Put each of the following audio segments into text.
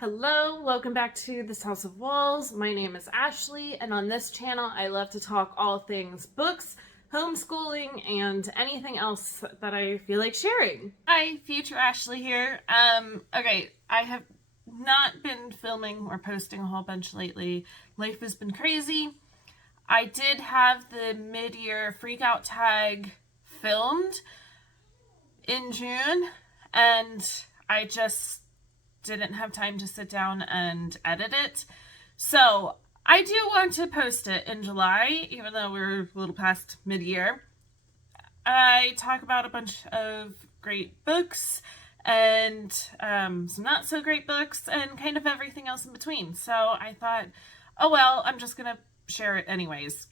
Hello, welcome back to This House of Walls. My name is Ashley, and on this channel I love to talk all things books, homeschooling, and anything else that I feel like sharing. Hi, future Ashley here. Okay, I have not been filming or posting a whole bunch lately. Life has been crazy. I did have the mid-year freakout tag filmed in June, and I just didn't have time to sit down and edit it. So I do want to post it in July, even though we're a little past mid-year. I talk about a bunch of great books and some not so great books and kind of everything else in between. So I thought, oh well, I'm just gonna share it anyways.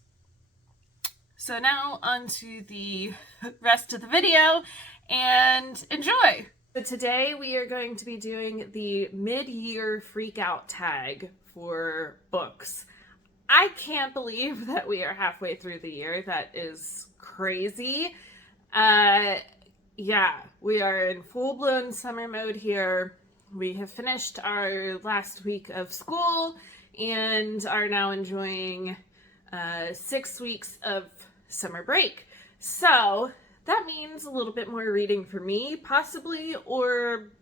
So now on to the rest of the video and enjoy! So today we are going to be doing the mid-year freakout tag for books. I can't believe that we are halfway through the year. That is crazy. Yeah, we are in full-blown summer mode here. We have finished our last week of school and are now enjoying 6 weeks of summer break. So that means a little bit more reading for me, possibly, or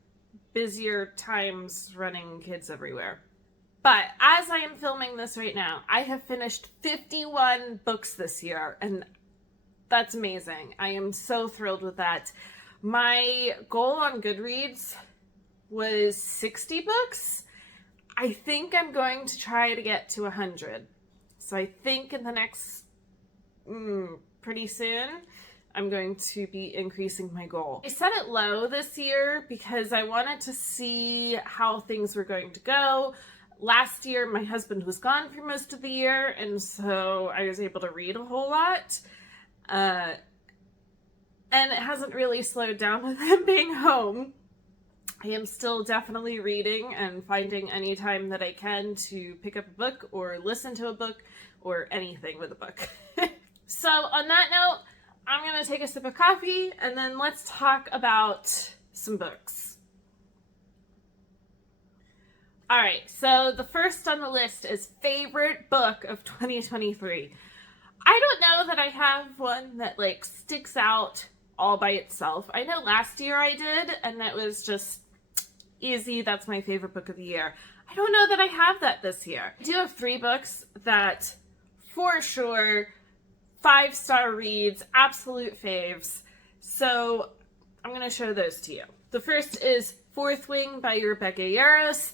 busier times running kids everywhere. But as I am filming this right now, I have finished 51 books this year, and that's amazing. I am so thrilled with that. My goal on Goodreads was 60 books. I think I'm going to try to get to 100. So I think in the next, pretty soon, I'm going to be increasing my goal. I set it low this year because I wanted to see how things were going to go. Last year, my husband was gone for most of the year, and so I was able to read a whole lot. And it hasn't really slowed down with him being home. I am still definitely reading and finding any time that I can to pick up a book or listen to a book or anything with a book. So on that note, I'm going to take a sip of coffee and then let's talk about some books. Alright, so the first on the list is favorite book of 2023. I don't know that I have one that like sticks out all by itself. I know last year I did, and that was just easy. That's my favorite book of the year. I don't know that I have that this year. I do have 3 books that for sure 5-star reads, absolute faves. So I'm going to show those to you. The first is Fourth Wing by Rebecca Yarros.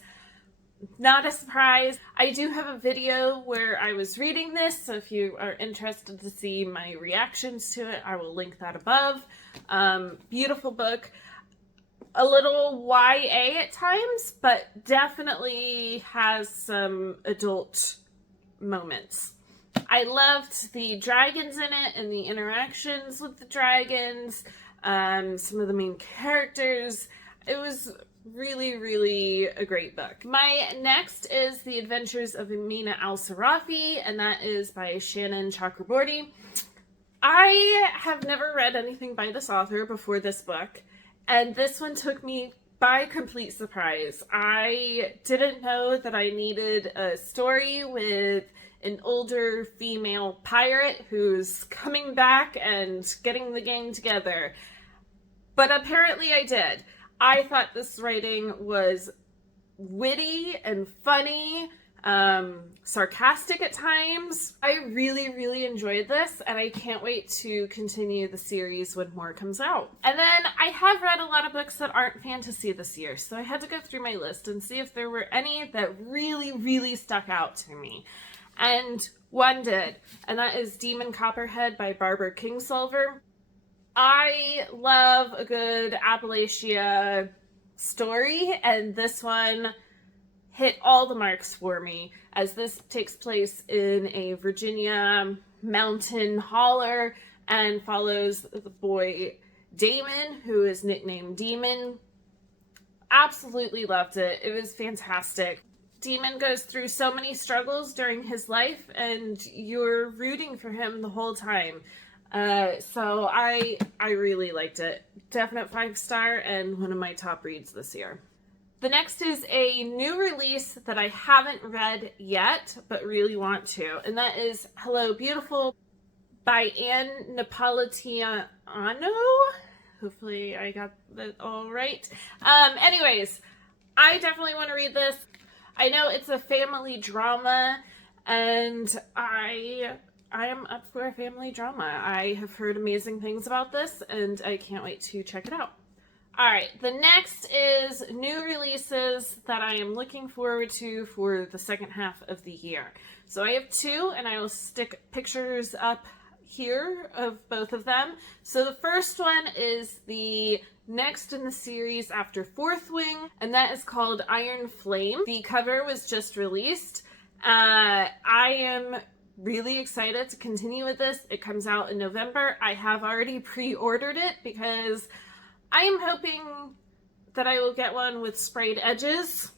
Not a surprise. I do have a video where I was reading this, so if you are interested to see my reactions to it, I will link that above. Beautiful book. A little YA at times, but definitely has some adult moments. I loved the dragons in it and the interactions with the dragons, some of the main characters. It was really, really a great book. My next is The Adventures of Amina Al-Sarafi, and that is by Shannon Chakraborty. I have never read anything by this author before this book, and this one took me by complete surprise. I didn't know that I needed a story with an older female pirate who's coming back and getting the gang together. But apparently I did. I thought this writing was witty and funny, sarcastic at times. I really, really enjoyed this, and I can't wait to continue the series when more comes out. And then I have read a lot of books that aren't fantasy this year, so I had to go through my list and see if there were any that really, really stuck out to me. And one did, and that is Demon Copperhead by Barbara Kingsolver. I love a good Appalachia story, and this one hit all the marks for me, as this takes place in a Virginia mountain holler and follows the boy Damon, who is nicknamed Demon. Absolutely loved it. It was fantastic. Demon goes through so many struggles during his life, and you're rooting for him the whole time. So I really liked it. Definite 5-star and one of my top reads this year. The next is a new release that I haven't read yet, but really want to, and that is Hello Beautiful by Ann Napolitano. Hopefully I got that all right. Anyways, I definitely want to read this. I know it's a family drama, and I am up for a family drama. I have heard amazing things about this, and I can't wait to check it out. Alright, the next is new releases that I am looking forward to for the second half of the year. So I have two, and I will stick pictures up here of both of them. So the first one is the next in the series after Fourth Wing, and that is called Iron Flame. The cover was just released. I am really excited to continue with this. It comes out in November. I have already pre-ordered it because I am hoping that I will get one with sprayed edges.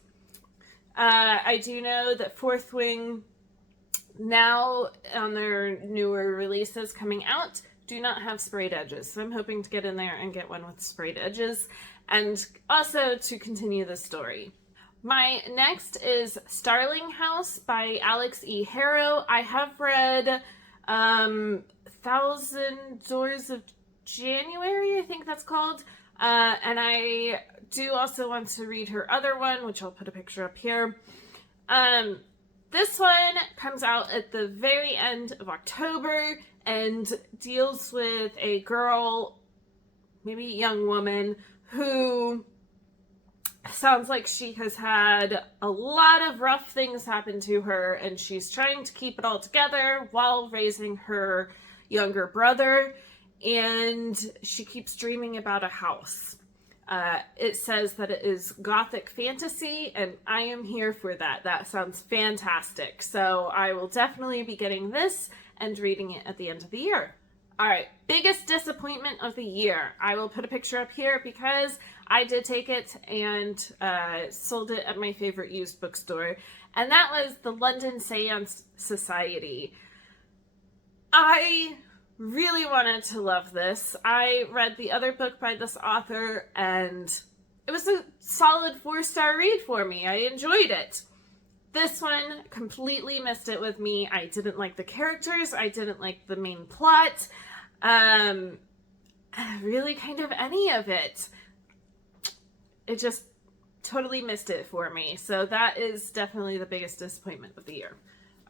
I do know that Fourth Wing, now on their newer releases coming out, do not have sprayed edges. So I'm hoping to get in there and get one with sprayed edges, and also to continue the story. My next is Starling House by Alex E. Harrow. I have read Thousand Doors of January, I think that's called. And I do also want to read her other one, which I'll put a picture up here. This one comes out at the very end of October and deals with a girl, maybe a young woman, who sounds like she has had a lot of rough things happen to her, and she's trying to keep it all together while raising her younger brother. And she keeps dreaming about a house. It says that it is gothic fantasy, and I am here for that. That sounds fantastic. So I will definitely be getting this and reading it at the end of the year. All right, biggest disappointment of the year. I will put a picture up here because I did take it and sold it at my favorite used bookstore, and that was the London Seance Society. I really wanted to love this. I read the other book by this author, and it was a solid 4-star read for me. I enjoyed it. This one completely missed it with me. I didn't like the characters. I didn't like the main plot. Really kind of any of it. It just totally missed it for me. So that is definitely the biggest disappointment of the year.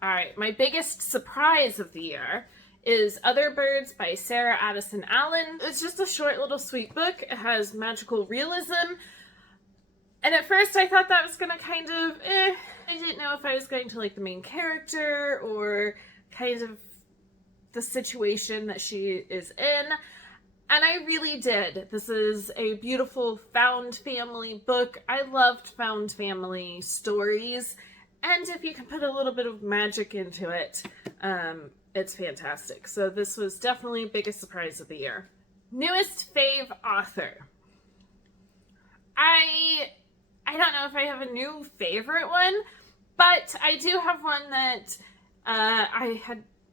All right, my biggest surprise of the year is Other Birds by Sarah Addison Allen. It's just a short little sweet book. It has magical realism. And at first I thought that was gonna kind of, I didn't know if I was going to like the main character or kind of the situation that she is in. And I really did. This is a beautiful found family book. I loved found family stories. And if you can put a little bit of magic into it, it's fantastic. So this was definitely biggest surprise of the year. Newest fave author. I don't know if I have a new favorite one, but I do have one that I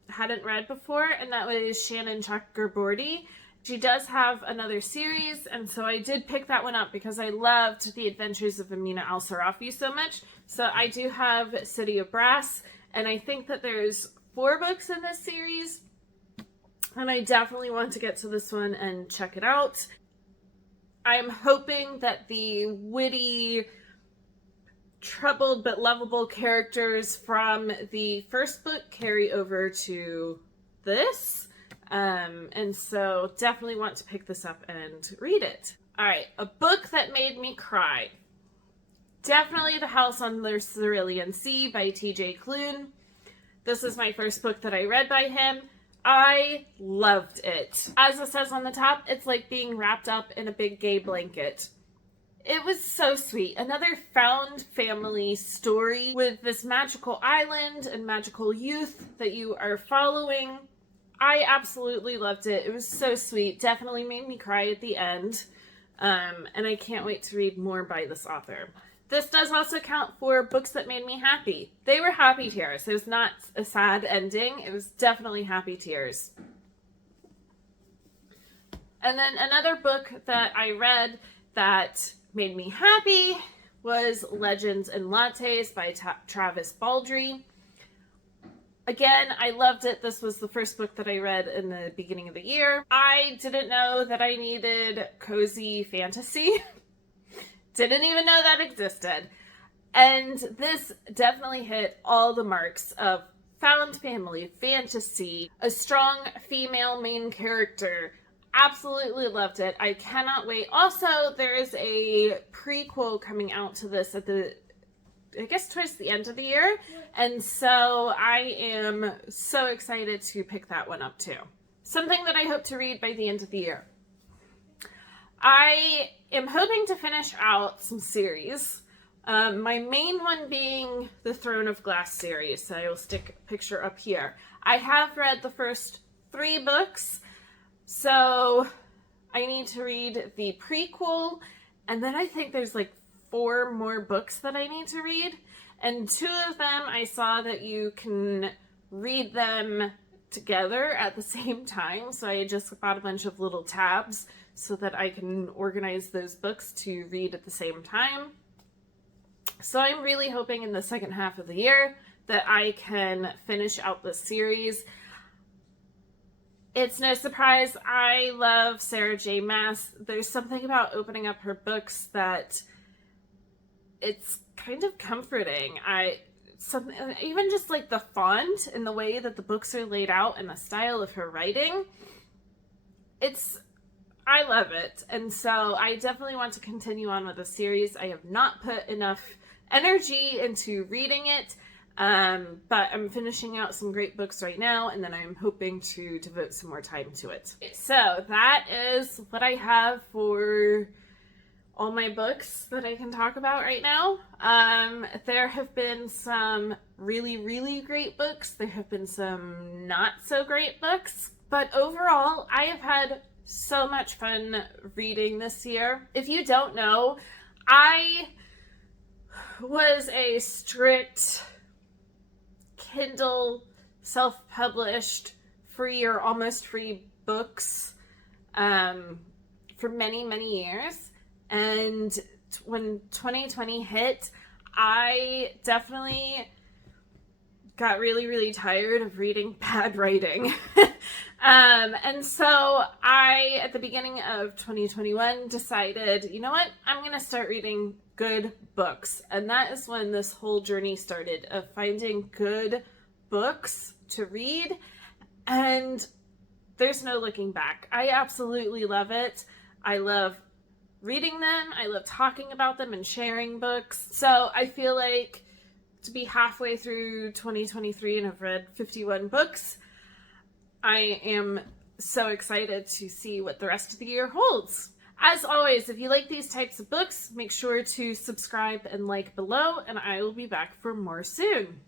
hadn't read before, and that was Shannon Chakraborty. She does have another series, and so I did pick that one up because I loved The Adventures of Amina Al-Sarafi so much. So I do have City of Brass, and I think that there's 4 books in this series, and I definitely want to get to this one and check it out. I'm hoping that the witty, troubled but lovable characters from the first book carry over to this. And so definitely want to pick this up and read it. All right, a book that made me cry. Definitely The House on the Cerulean Sea by T.J. Klune. This is my first book that I read by him. I loved it. As it says on the top, it's like being wrapped up in a big gay blanket. It was so sweet. Another found family story with this magical island and magical youth that you are following. I absolutely loved it. It was so sweet. Definitely made me cry at the end. And I can't wait to read more by this author. This does also count for books that made me happy. They were happy tears. It was not a sad ending. It was definitely happy tears. And then another book that I read that made me happy was Legends and Lattes by Travis Baldree. Again, I loved it. This was the first book that I read in the beginning of the year. I didn't know that I needed cozy fantasy. Didn't even know that existed. And this definitely hit all the marks of found family, fantasy, a strong female main character. Absolutely loved it. I cannot wait. Also, there is a prequel coming out to this at I guess towards the end of the year. And so I am so excited to pick that one up too. Something that I hope to read by the end of the year. I am hoping to finish out some series. My main one being the Throne of Glass series. So I will stick a picture up here. I have read the first 3 books. So I need to read the prequel. And then I think there's like 4 more books that I need to read, and 2 of them I saw that you can read them together at the same time, so I just bought a bunch of little tabs so that I can organize those books to read at the same time. So I'm really hoping in the second half of the year that I can finish out this series. It's no surprise, I love Sarah J. Maas. There's something about opening up her books that it's kind of comforting. Even just like the font and the way that the books are laid out and the style of her writing, I love it. And so I definitely want to continue on with the series. I have not put enough energy into reading it, but I'm finishing out some great books right now, and then I'm hoping to devote some more time to it. So that is what I have for all my books that I can talk about right now. There have been some really, really great books. There have been some not so great books. But overall, I have had so much fun reading this year. If you don't know, I was a strict Kindle, self-published, free or almost free books for many, many years. And when 2020 hit, I definitely got really, really tired of reading bad writing. And so I, at the beginning of 2021, decided, you know what? I'm going to start reading good books. And that is when this whole journey started of finding good books to read. And there's no looking back. I absolutely love it. I love reading them. I love talking about them and sharing books. So I feel like to be halfway through 2023 and have read 51 books, I am so excited to see what the rest of the year holds. As always, if you like these types of books, make sure to subscribe and like below, and I will be back for more soon.